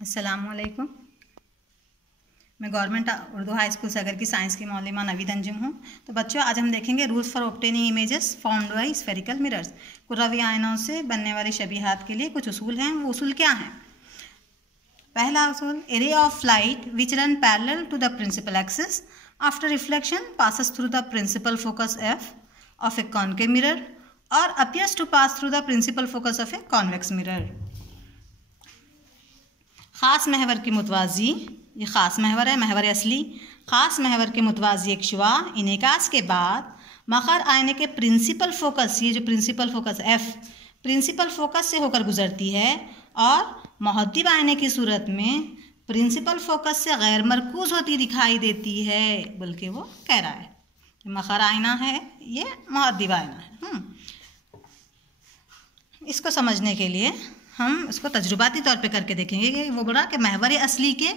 अस्सलामुअलैकुम। मैं government Urdu high school सागर की साइंस की मौलिमा नवीद अंजुम हूँ। तो बच्चों, आज हम देखेंगे rules for obtaining images formed by spherical mirrors. कुर्रवी आयनों से बनने वाली शबीहात के लिए कुछ उसूल हैं। वो उसूल क्या हैं? पहला उसूल, a ray of light which run parallel to the principal axis after reflection passes through the principal focus F of a concave mirror और appears to pass through the principal focus of a convex mirror. ख़ास महवर की मुतवाज़ी, ये ख़ास महवर है, महवर असली। ख़ास महवर के मुतवाज़ी एक शुआ इनेकास के बाद मखर आयने के प्रिंसिपल फोकस, ये जो principal focus F principal focus से होकर गुजरती है और मुहद्दिब आयने की सूरत में प्रिंसिपल फोकस से गैर मरकूज होती दिखाई देती है, बल्कि वो कह रहा है मखर आयना है, ये मुहद्दिब आयना है। इसको समझने के लिए हम इसको तजुर्बाती तौर पे करके देखेंगे कि वो बोला कि महवर असली के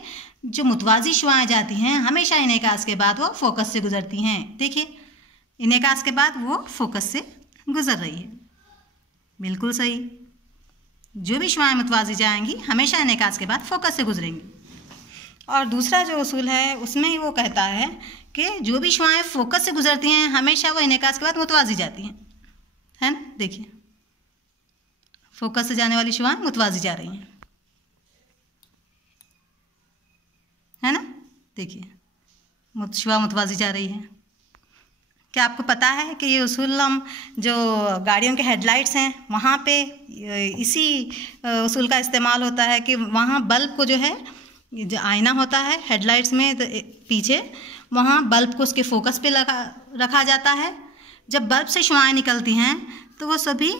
जो मुतवाज़ी शुआएँ जाती हैं हमेशा इनेकास के बाद वो फोकस से गुजरती हैं। देखिए, इनेकास के बाद वो फोकस से गुजर रही है, बिल्कुल सही। जो भी शुआएँ मुतवाज़ी जाएंगी हमेशा इनेकास के बाद फोकस से गुजरेंगी। और दूसरा जो उसूल है उसमें ही वो कहता है कि जो भी शुआएँ फोकस से गुजरती हैं हमेशा वो इनेकास के बाद मुतवाज़ी जाती हैं, है ना। देखिए, फोकस से जाने वाली शुआएँ मुतवाज़ी जा रही हैं, है ना। देखिए, शुआ मुतवाज़ी जा रही है। क्या आपको पता है कि ये उसूल हम जो गाड़ियों के हेडलाइट्स हैं वहाँ पे इसी उसूल का इस्तेमाल होता है कि वहाँ बल्ब को जो है, जो आईना होता है हेडलाइट्स में तो पीछे, वहाँ बल्ब को उसके फोकस पे रखा जाता है। जब बल्ब से शुआएँ निकलती हैं तो वो सभी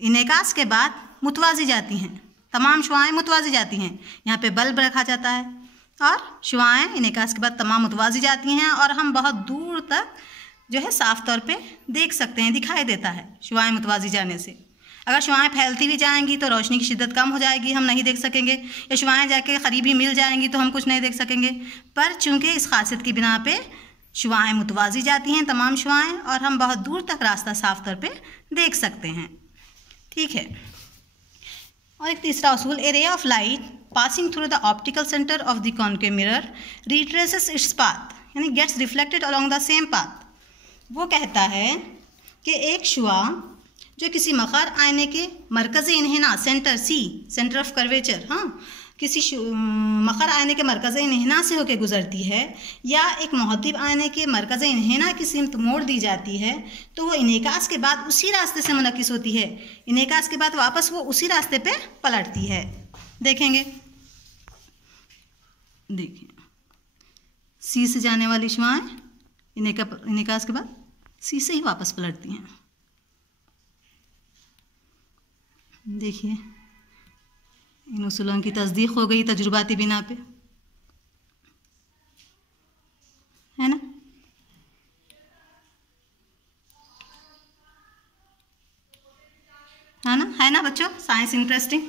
इनेकास के बाद मुतवाज़ी जाती हैं, तमाम शुआएँ मुतवाज़ी जाती हैं। यहाँ पे बल्ब रखा जाता है और शुआएँ इनेकास के बाद तमाम मुतवाज़ी जाती हैं और हम बहुत दूर तक जो है साफ़ तौर पे देख सकते हैं, दिखाई देता है शुआएँ मुतवाज़ी जाने से। अगर शुआएँ फैलती भी जाएंगी तो रोशनी की शिद्दत कम हो जाएगी, हम नहीं देख सकेंगे, या शुआएँ जाके करीब ही मिल जाएंगी तो हम कुछ नहीं देख सकेंगे। पर चूँकि इस खासियत की बिना पे शुआएँ मुतवाज़ी जाती हैं, तमाम शुआएँ, और हम बहुत दूर तक रास्ता साफ़ तौर पर देख सकते हैं, ठीक है। और एक तीसरा उसूल, a ray of light passing through the optical centre of the concave mirror retraces its path, यानी gets reflected along the same path. वो कहता है कि एक शुआ जो किसी मखर आयने के मरकज़ इन्हिना, centre C, centre of curvature, हाँ, किसी मखर आयने के मरकज़ इन्हिना से होकर गुजरती है या एक मुहद्दिब आयने के मरकज़ इन्हिना की सिमत मोड़ दी जाती है, तो वो इनेकास के बाद उसी रास्ते से मुनक्किस होती है। इनेकास के बाद वापस वो उसी रास्ते पे पलटती है। देखेंगे, देखिए, सी से जाने वाली शुआएँ इनेकास के बाद सी से ही वापस पलटती हैं। देखिए, इन उसूलों की तस्दीक हो गई तजुर्बाती बिना पे, है ना। है ना बच्चों, साइंस इंटरेस्टिंग।